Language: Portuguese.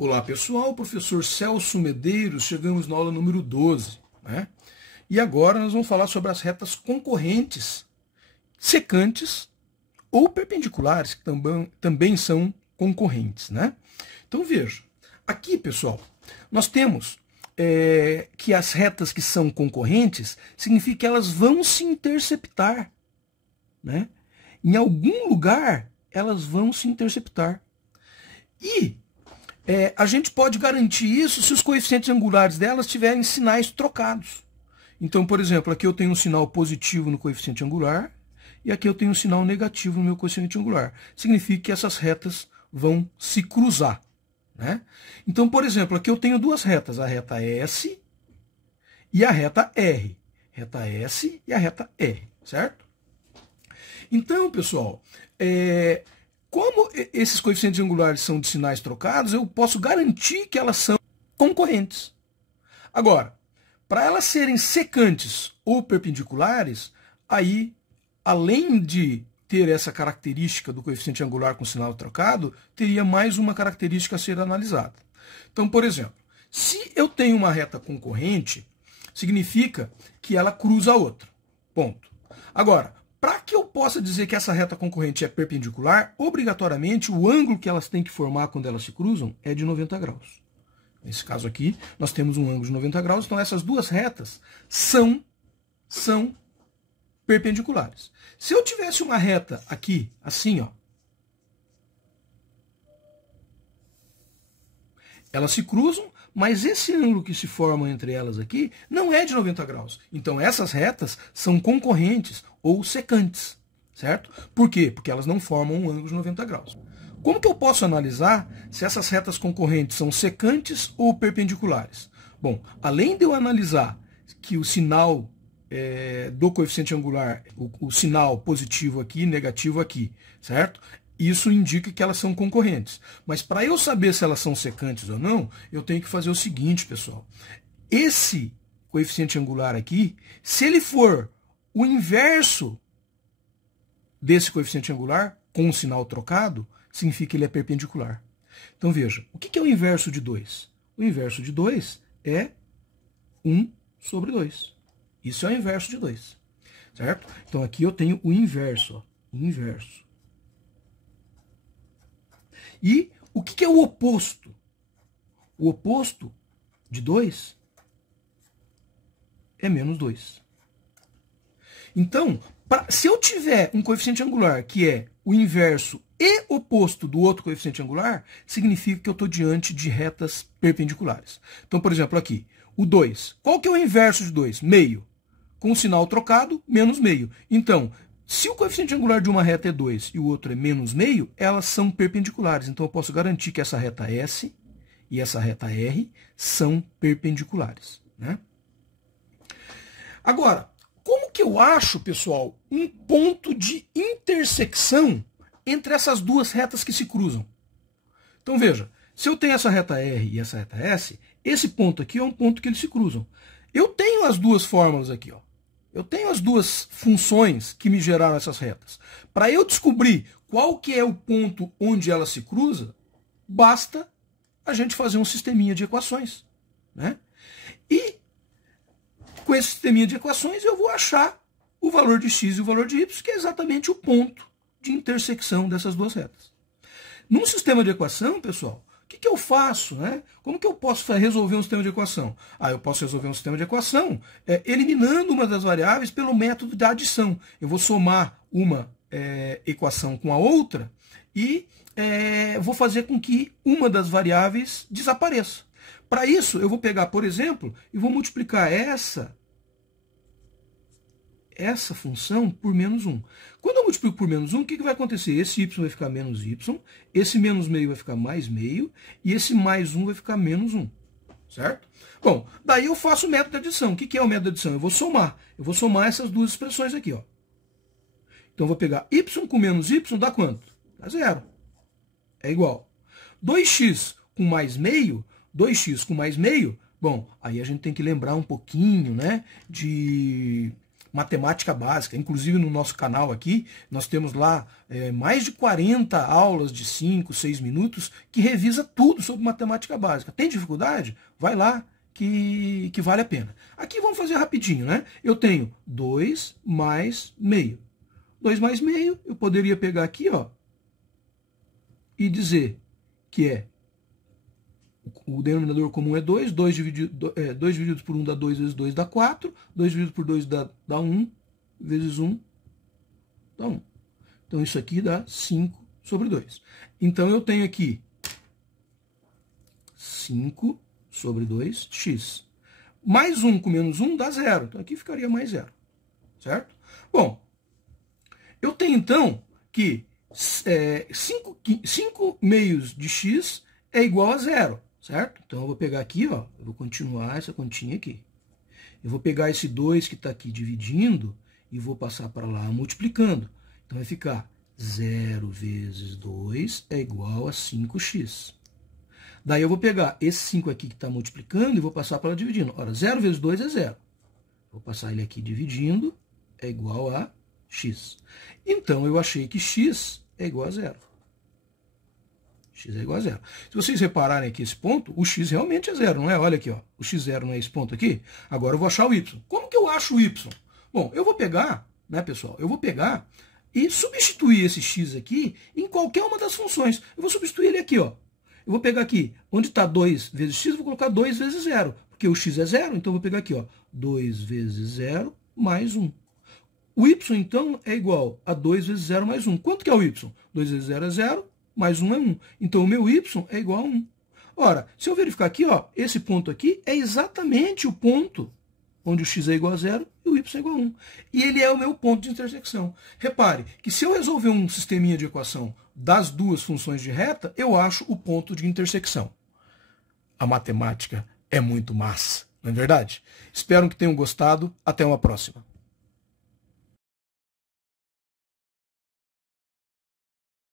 Olá pessoal, professor Celso Medeiros, chegamos na aula número 12, né? E agora nós vamos falar sobre as retas concorrentes, secantes ou perpendiculares, que também são concorrentes, né? Então veja, aqui pessoal, nós temos que as retas que são concorrentes, significa que elas vão se interceptar, né? Em algum lugar elas vão se interceptar. E a gente pode garantir isso se os coeficientes angulares delas tiverem sinais trocados. Então, por exemplo, aqui eu tenho um sinal positivo no coeficiente angular e aqui eu tenho um sinal negativo no meu coeficiente angular. Significa que essas retas vão se cruzar, né? Então, por exemplo, aqui eu tenho duas retas, a reta S e a reta R. Reta S e a reta R, certo? Então, pessoal, como esses coeficientes angulares são de sinais trocados, eu posso garantir que elas são concorrentes. Agora, para elas serem secantes ou perpendiculares, aí, além de ter essa característica do coeficiente angular com sinal trocado, teria mais uma característica a ser analisada. Então, por exemplo, se eu tenho uma reta concorrente, significa que ela cruza a outra. Ponto. Agora, para que eu possa dizer que essa reta concorrente é perpendicular, obrigatoriamente o ângulo que elas têm que formar quando elas se cruzam é de 90 graus. Nesse caso aqui, nós temos um ângulo de 90 graus, então essas duas retas são perpendiculares. Se eu tivesse uma reta aqui, assim, ó, elas se cruzam, mas esse ângulo que se forma entre elas aqui não é de 90 graus. Então essas retas são concorrentes ou secantes, certo? Por quê? Porque elas não formam um ângulo de 90 graus. Como que eu posso analisar se essas retas concorrentes são secantes ou perpendiculares? Bom, além de eu analisar que o sinal do coeficiente angular, o sinal positivo aqui, negativo aqui, certo? Isso indica que elas são concorrentes. Mas para eu saber se elas são secantes ou não, eu tenho que fazer o seguinte, pessoal. Esse coeficiente angular aqui, se ele for o inverso desse coeficiente angular, com o sinal trocado, significa que ele é perpendicular. Então veja, o que é o inverso de 2? O inverso de 2 é 1 sobre 2. Isso é o inverso de 2. Certo? Então aqui eu tenho o inverso. Ó, inverso. E o que é o oposto? O oposto de 2 é menos 2. Então, se eu tiver um coeficiente angular que é o inverso e oposto do outro coeficiente angular, significa que eu estou diante de retas perpendiculares. Então, por exemplo, aqui, o 2. Qual que é o inverso de 2? Meio. Com o sinal trocado, menos meio. Então, se o coeficiente angular de uma reta é 2 e o outro é menos meio, elas são perpendiculares. Então eu posso garantir que essa reta S e essa reta R são perpendiculares, né? Agora, como que eu acho, pessoal, um ponto de intersecção entre essas duas retas que se cruzam? Então veja, se eu tenho essa reta R e essa reta S, esse ponto aqui é um ponto que eles se cruzam. Eu tenho as duas fórmulas aqui, ó. Eu tenho as duas funções que me geraram essas retas. Para eu descobrir qual que é o ponto onde ela se cruza, basta a gente fazer um sisteminha de equações, né? E com esse sisteminha de equações eu vou achar o valor de x e o valor de y, que é exatamente o ponto de intersecção dessas duas retas. Num sistema de equação, pessoal, o que eu faço, né? Como que eu posso resolver um sistema de equação? Eu posso resolver um sistema de equação eliminando uma das variáveis pelo método da adição. Eu vou somar uma equação com a outra e vou fazer com que uma das variáveis desapareça. Para isso, eu vou pegar, por exemplo, e vou multiplicar essa função por menos 1. Quando eu multiplico por menos 1, o que vai acontecer? Esse y vai ficar menos y, esse menos meio vai ficar mais meio, e esse mais 1 vai ficar menos 1. Certo? Bom, daí eu faço o método de adição. O que é o método de adição? Eu vou somar essas duas expressões aqui, ó. Então eu vou pegar y com menos y, dá quanto? Dá 0. É igual. 2x com mais meio, 2x com mais meio, bom, aí a gente tem que lembrar um pouquinho, né, matemática básica. Inclusive no nosso canal aqui, nós temos lá mais de 40 aulas de 5, 6 minutos que revisa tudo sobre matemática básica. Tem dificuldade? Vai lá que vale a pena. Aqui vamos fazer rapidinho, né? Eu tenho 2 mais meio. 2 mais meio, eu poderia pegar aqui, ó, e dizer que o denominador comum é 2, 2 dividido por 1 dá 2, vezes 2 dá 4, 2 dividido por 2 dá 1, vezes 1 dá 1. Então isso aqui dá 5 sobre 2. Então eu tenho aqui 5 sobre 2x. Mais 1 com menos 1 dá 0. Então aqui ficaria mais 0. Certo? Bom, eu tenho então que 5 meios de x é igual a 0. Certo? Então eu vou pegar aqui, ó, eu vou continuar essa continha aqui. Eu vou pegar esse 2 que está aqui dividindo e vou passar para lá multiplicando. Então vai ficar 0 vezes 2 é igual a 5x. Daí eu vou pegar esse 5 aqui que está multiplicando e vou passar para lá dividindo. Ora, 0 vezes 2 é 0. Vou passar ele aqui dividindo, é igual a x. Então eu achei que x é igual a 0. X é igual a 0. Se vocês repararem aqui esse ponto, o x realmente é 0, não é? Olha aqui, ó. O x0 não é esse ponto aqui? Agora eu vou achar o y. Como que eu acho o y? Bom, eu vou pegar, né, pessoal? Eu vou pegar e substituir esse x aqui em qualquer uma das funções. Eu vou substituir ele aqui, ó. Eu vou pegar aqui, onde está 2 vezes x, eu vou colocar 2 vezes 0. Porque o x é 0, então eu vou pegar aqui, ó. 2 vezes 0 mais 1. O y, então, é igual a 2 vezes 0 mais 1. Quanto que é o y? 2 vezes 0 é 0. Mais 1 é 1. Então, o meu y é igual a 1. Ora, se eu verificar aqui, ó, esse ponto aqui é exatamente o ponto onde o x é igual a 0 e o y é igual a 1. E ele é o meu ponto de intersecção. Repare que se eu resolver um sisteminha de equação das duas funções de reta, eu acho o ponto de intersecção. A matemática é muito massa, não é verdade? Espero que tenham gostado. Até uma próxima.